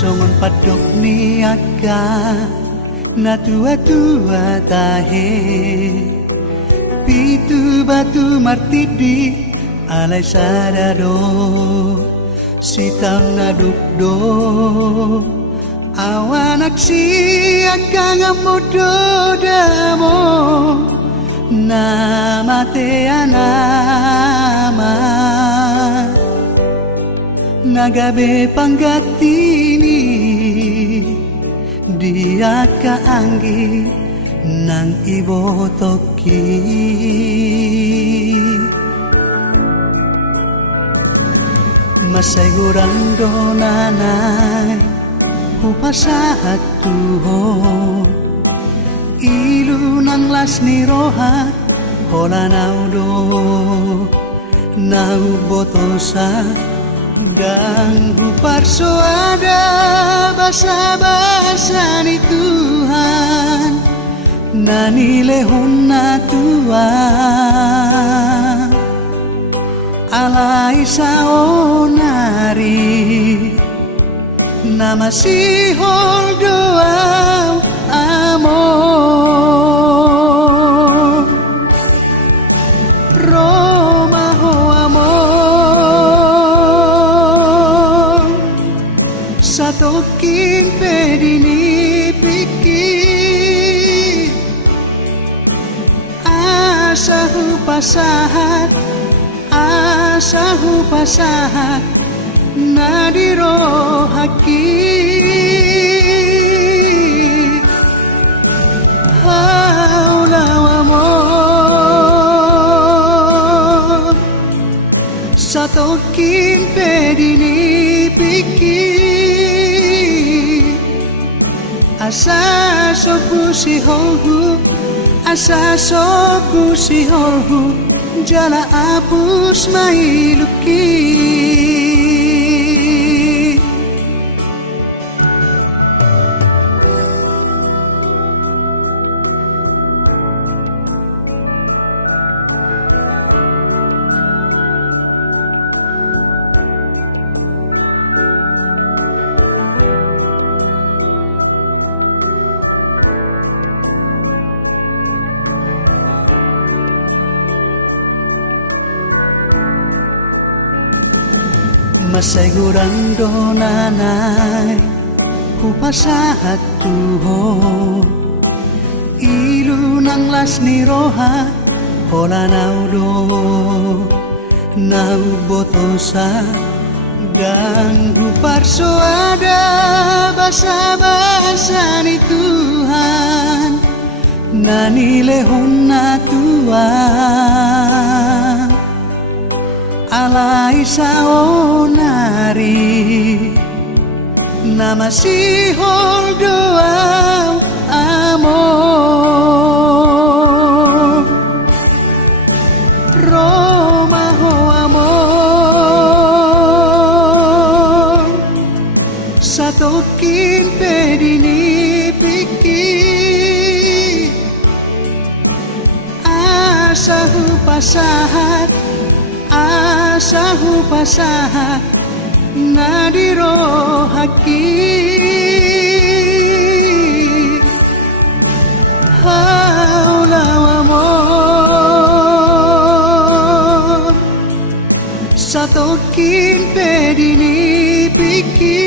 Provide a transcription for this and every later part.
songon padok niaga na tua-tua tahe pitu batu martidi alai sadado sitam nadukdo awanak siaga ngamudo damo namate anama nagabe panggatini dia kaanggi nang ibotoki masay gurang donanay hupasahat tuho ilu nang las ni roha hola naudo nau botosa dan huparso ada basa-basa ni Tuhan nani lehon na tua alai saonari nama sihol doa amor Roma ho amor satokin pedini pikir asahu pasahat nadiro haki haula amor satokin pedini pikir asa sopu si holhu jala apus mailuki masay gurang donanay hupasahat tuho ilu nang las ni roha hola naudo nau botosa dan huparso ada basa-basa ni Tuhan nani lehon na tua alai saonari nama sihol doa amor Roma ho amor satokin pedini pikir asahu pasahat nadiro haki haula amor satokin pedini pikir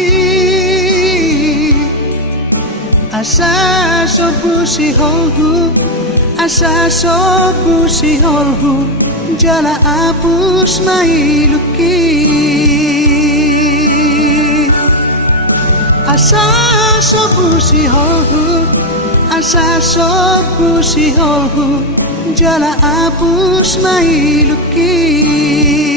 asa sopu si holhu jala apus mailuki asa sopu si holhu jala apus mailuki